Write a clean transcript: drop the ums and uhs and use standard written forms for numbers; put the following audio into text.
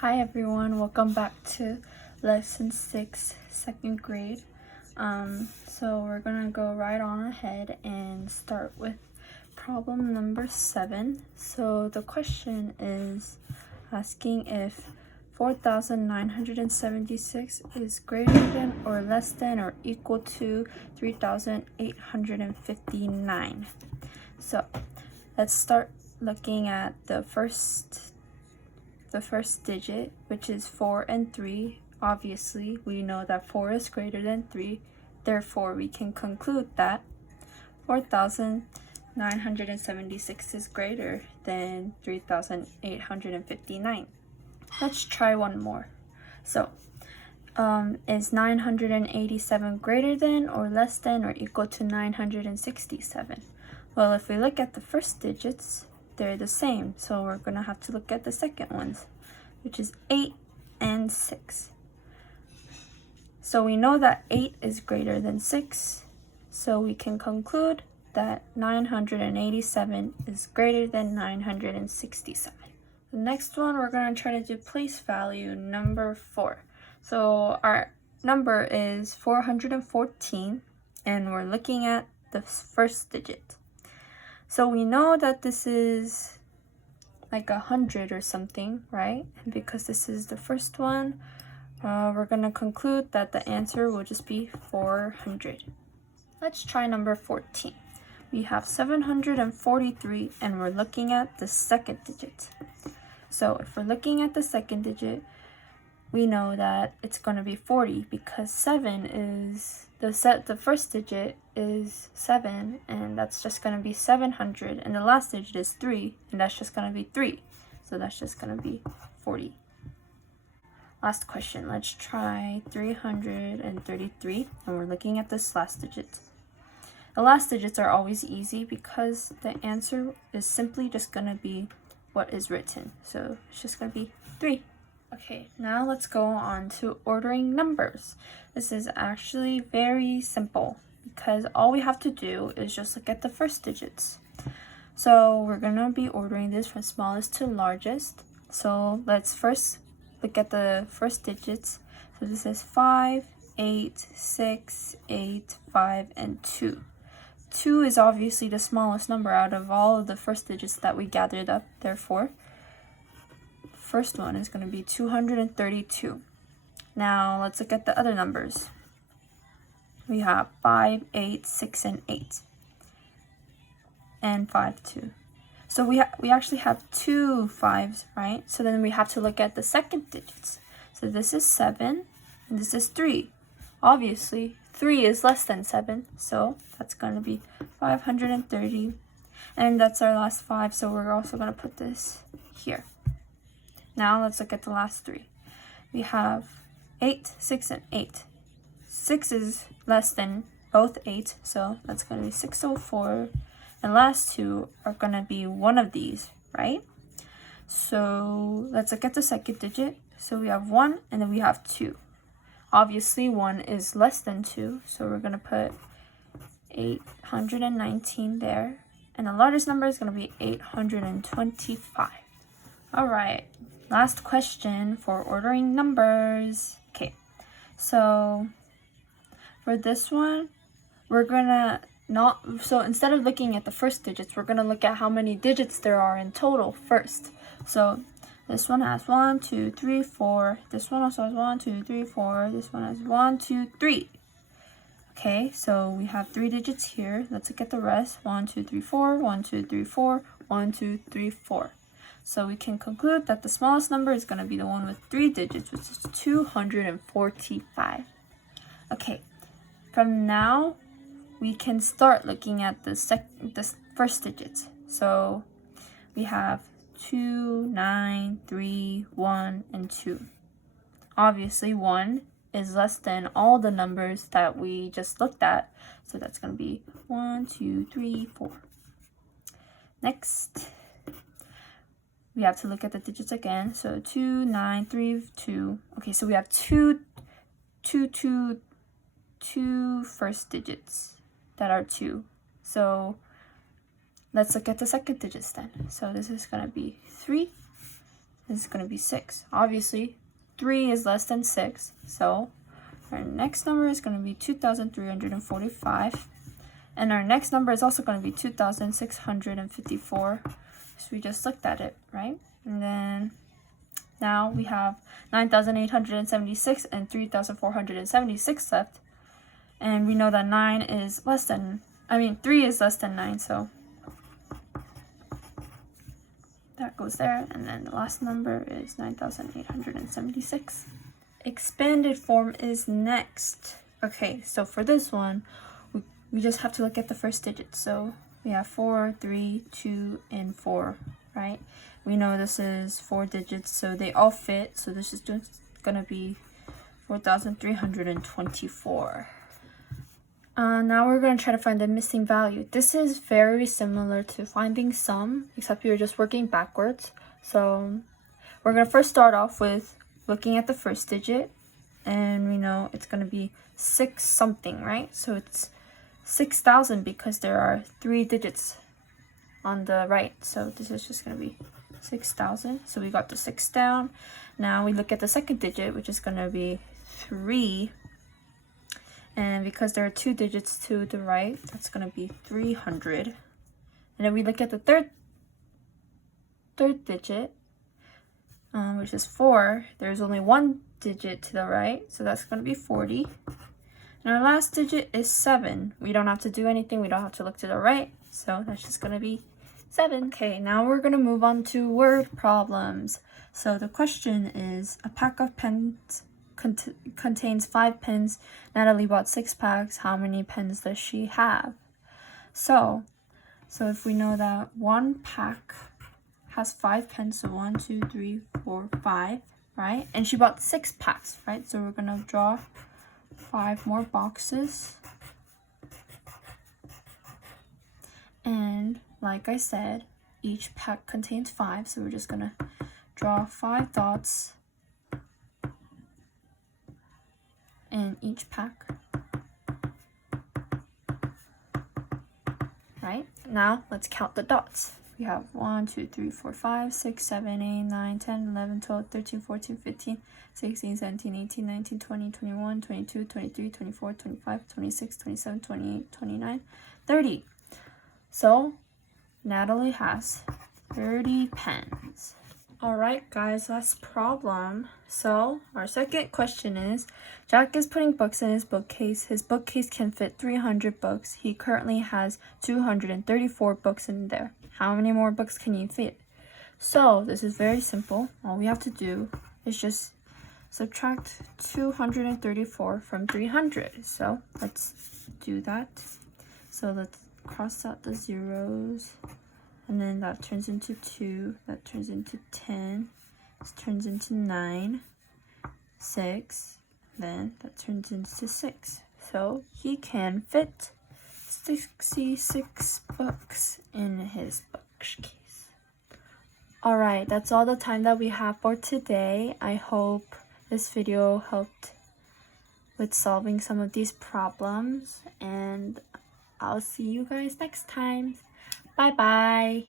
Hi everyone, welcome back to lesson 6, second grade. So we're gonna go right on ahead and start with problem number 7. So the question is asking if 4,976 is greater than or less than or equal to 3,859. So let's start looking at the first digit, which is 4 and 3. Obviously, we know that 4 is greater than 3. Therefore, we can conclude that 4,976 is greater than 3,859. Let's try one more. So, is 987 greater than or less than or equal to 967? Well, if we look at the first digits, they're the same, so we're going to have to look at the second ones, which is 8 and 6. So we know that 8 is greater than 6, so we can conclude that 987 is greater than 967. The next one, we're going to try to do place value number 4. So our number is 414, and we're looking at the first digit. So we know that this is like 100 or something, right? And because this is the first one, we're gonna conclude that the answer will just be 400. Let's try number 14. We have 743, and we're looking at the second digit. So if we're looking at the second digit, we know that it's going to be 40 because 7 is the first digit is 7, and that's just going to be 700, and the last digit is 3, and that's just going to be 3, so that's just going to be 40. Last question, let's try 333, and we're looking at this last digit. The last digits are always easy because the answer is simply just going to be what is written, so it's just going to be 3. Okay, now let's go on to ordering numbers. This is actually very simple because all we have to do is just look at the first digits. So we're going to be ordering this from smallest to largest. So let's first look at the first digits. So this is 5, 8, 6, 8, 5, and 2. 2 is obviously the smallest number out of all of the first digits that we gathered up, therefore first one is going to be 232. Now let's look at the other numbers. We have 5, 8, 6, and 8, and 5, 2. So we actually have 2 5s, right? So then we have to look at the second digits. So this is 7, and this is 3. Obviously, 3 is less than 7, so that's going to be 530. And that's our last 5, so we're also going to put this here. Now let's look at the last 3. We have 8, 6, and 8. 6 is less than both 8, so that's going to be 604. And last 2 are going to be one of these, right? So let's look at the second digit. So we have 1, and then we have 2. Obviously, 1 is less than 2, so we're going to put 819 there. And the largest number is going to be 825. All right. Last question for ordering numbers. Okay, so for this one, we're gonna so instead of looking at the first digits, we're gonna look at how many digits there are in total first. So this one has 1, 2, 3, 4. This one also has 1, 2, 3, 4. This one has 1, 2, 3. Okay, so we have 3 digits here. Let's look at the rest. 1, 2, 3, 4. 1, 2, 3, 4. 1, 2, 3, 4. So we can conclude that the smallest number is going to be the one with 3 digits, which is 245. Okay, from now, we can start looking at the first digits. So we have 2, 9, 3, 1, and 2. Obviously, 1 is less than all the numbers that we just looked at. So that's going to be 1, 2, 3, 4. Next, we have to look at the digits again. So 2, 9, 3, 2. Okay, so we have two first digits that are 2. So let's look at the second digits then. So this is going to be 3, is going to be 6. Obviously, 3 is less than 6, so our next number is going to be 2,345. And our next number is also going to be 2,654. So we just looked at it, right? And then now we have 9,876 and 3,476 left. And we know that 3 is less than 9, so that goes there. And then the last number is 9,876. Expanded form is next. Okay, so for this one, we just have to look at the first digit. So we have 4, 3, 2, and 4, right? We know this is 4 digits, so they all fit. So this is gonna be 4,324. Now we're going to try to find the missing value. This is very similar to finding sum, except you're just working backwards. So we're going to first start off with looking at the first digit, and we know it's going to be 6 something, right? So it's 6,000 because there are 3 digits on the right. So this is just going to be 6,000. So we got the 6 down. Now we look at the second digit, which is going to be 3. And because there are 2 digits to the right, that's going to be 300. And then we look at the third digit, which is 4. There's only 1 digit to the right, so that's going to be 40. And our last digit is 7. We don't have to do anything. We don't have to look to the right, so that's just going to be 7. Okay, now we're going to move on to word problems. So the question is, a pack of pens contains 5 pens. Natalie bought 6 packs. How many pens does she have? So if we know that one pack has 5 pens, so 1, 2, 3, 4, 5, right? And she bought 6 packs, right? So we're gonna draw 5 more boxes. And like I said, each pack contains 5, so we're just gonna draw 5 dots in each pack. Right? Now let's count the dots. We have 1, 2, 3, 4, 5, 6, 7, 8, 9, 10, 11, 12, 13, 14, 15, 16, 17, 18, 19, 20, 21, 22, 23, 24, 25, 26, 27, 28, 29, 30. So Natalie has 30 pens. Alright guys, last problem. So our second question is, Jack is putting books in his bookcase. His bookcase can fit 300 books. He currently has 234 books in there. How many more books can you fit? So this is very simple. All we have to do is just subtract 234 from 300. So let's do that. So let's cross out the zeros. And then that turns into 2, that turns into 10, this turns into 9, 6, then that turns into 6. So he can fit 66 books in his bookcase. Alright, that's all the time that we have for today. I hope this video helped with solving some of these problems, and I'll see you guys next time. Bye bye.